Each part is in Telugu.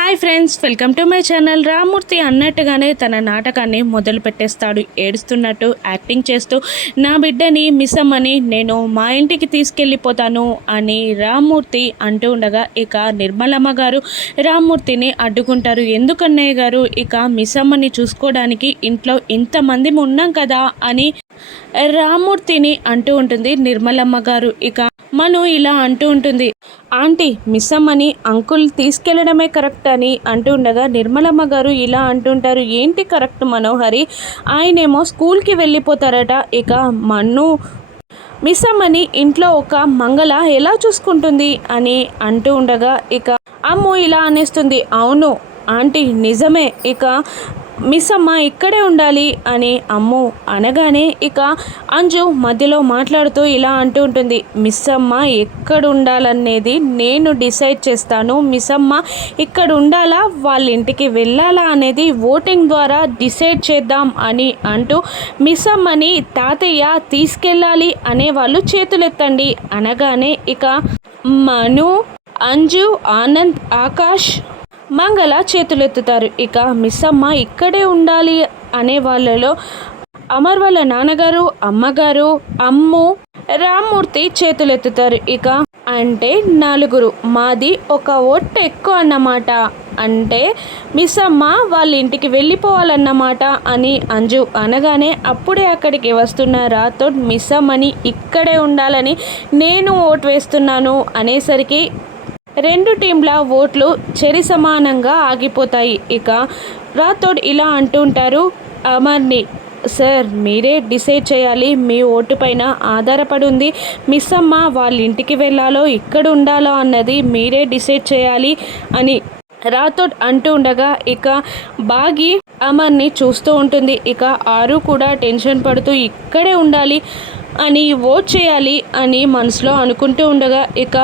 Hi friends welcome to my channel. Ramurthy అన్నట్టుగానే తన నాటకాన్ని మొదలు పెట్టేస్తాడు. ఏడుస్తున్నట్టు యాక్టింగ్ చేస్తూ నా బిడ్డని మిస్ అమ్మని నేను మా ఇంటికి తీసుకెళ్ళిపోతాను అని రామూర్తి అంటూ ఉండగా ఇక నిర్మలమ్మ గారు రామూర్తిని అడ్డుకుంటారు. ఎందుకన్నయ్య గారు ఇక మిస్ అమ్మని చూసుకోవడానికి ఇంట్లో ఇంతమంది ఉన్నాం కదా అని రామూర్తిని అంటూ ఉంటుంది నిర్మలమ్మ గారు. ఇక మను ఇలా అంటూ ఉంటుంది ఆంటీ మిస్ అమ్మని అంకుల్ తీసుకెళ్ళడమే కరెక్ట్ అని అంటూ ఉండగా నిర్మలమ్మ గారు ఇలా అంటుంటారు. ఏంటి కరెక్ట్ మనోహరి? ఆయనేమో స్కూల్కి వెళ్ళిపోతారట. ఇక మన్ను మిస్ అమ్మని ఇంట్లో ఒక మంగళ ఎలా చూసుకుంటుంది? అని అంటూ ఉండగా ఇక అమ్ము ఇలా అనేస్తుంది. అవును ఆంటీ నిజమే. ఇక మిస్ అమ్మ ఇక్కడే ఉండాలి అని అమ్ము అనగానే ఇక అంజు మధ్యలో మాట్లాడుతూ ఇలా అంటూ ఉంటుంది మిస్ అమ్మ ఎక్కడ ఉండాలనేది నేను డిసైడ్ చేస్తాను. మిస్ అమ్మ ఇక్కడ ఉండాలా? వాళ్ళ ఇంటికి వెళ్ళాలా అనేది ఓటింగ్ ద్వారా డిసైడ్ చేద్దాం అని అంటూ మిస్ అమ్మని తాతయ్య తీసుకెళ్ళాలి అనే వాళ్ళు చేతులెత్తండి అనగానే ఇక మను అంజు ఆనంద్ ఆకాష్ మంగళ చేతులెత్తుతారు. ఇక మిస్ అమ్మ ఇక్కడే ఉండాలి అనే వాళ్ళలో అమర్ వాళ్ళ నాన్నగారు అమ్మగారు అమ్ము రామ్మూర్తి చేతులెత్తుతారు. ఇక అంటే నలుగురు. మాది ఒక ఒట్టు ఎక్కువ అన్నమాట. అంటే మిస్ అమ్మ వాళ్ళ ఇంటికి వెళ్ళిపోవాలన్నమాట అని అంజు అనగానే అప్పుడే అక్కడికి వస్తున్న రాతో మిస్ అమ్మని ఇక్కడే ఉండాలని నేను ఓటు వేస్తున్నాను అనేసరికి రెండు టీంల ఓట్లు చెరి సమానంగా ఆగిపోతాయి. ఇక రాథోడ్ ఇలా అంటుంటారు అమర్ని సార్ మీరే డిసైడ్ చేయాలి. మీ ఓటు పైన ఆధారపడి ఉంది. మిస్ అమ్మ వాళ్ళ ఇంటికి వెళ్ళాలో ఇక్కడ ఉండాలో అన్నది మీరే డిసైడ్ చేయాలి అని రాథోడ్ అంటూ ఉండగా ఇక బాగి అమర్ని చూస్తూ ఉంటుంది. ఇక ఆరు కూడా టెన్షన్ పడుతూ ఇక్కడే ఉండాలి అని ఓట్ చేయాలి అని మనసులో అనుకుంటూ ఉండగా ఇక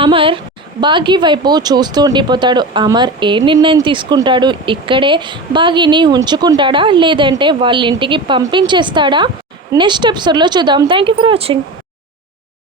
అమర్ బాగి వైపు చూస్తూ ఉండిపోతాడు. అమర్ ఏ నిర్ణయం తీసుకుంటాడు? ఇక్కడే బాగిని ఉంచుకుంటాడా? లేదంటే వాళ్ళ ఇంటికి పంపించేస్తాడా? నెక్స్ట్ ఎపిసోడ్లో చూద్దాం. Thank you for watching